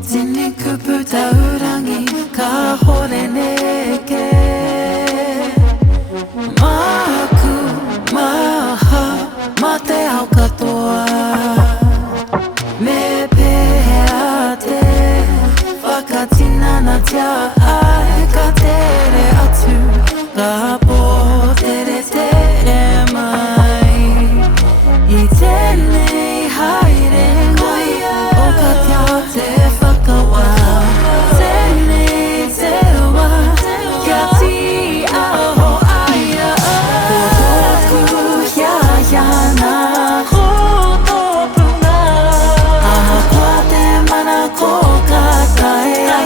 Zini kuputa urangi ka horeneke Maku maha mate au katoa Me peate whakatina na tia ai ka tere atu Ka po tere tere mai I tēnei haere Huia O ka tia te whakawa Tēnei te wa Kia Tīaho Aho Ko tōku hiahana Ko tōpunga Aha kua te mana ko ka taea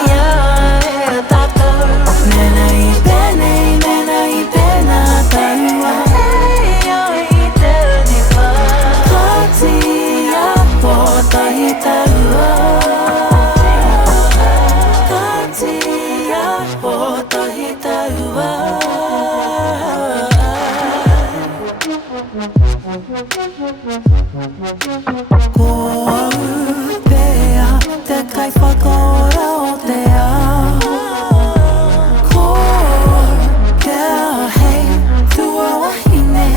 E tātou Mena I pēna taua Ko pea te kai whakaora o te ao Ko pea hei tua wahine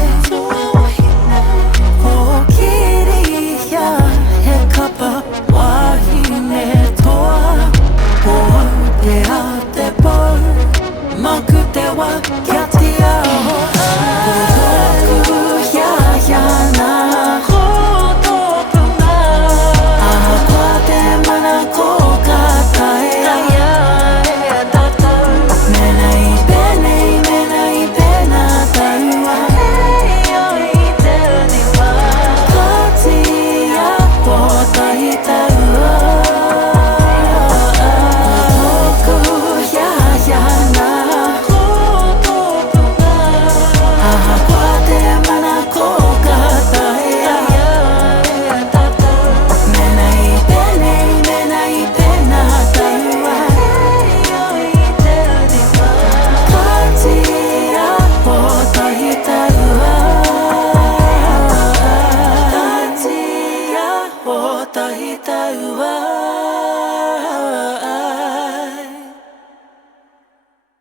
Ko kirihia he kapa wahine toa Ko pea te pou Maku te wa kia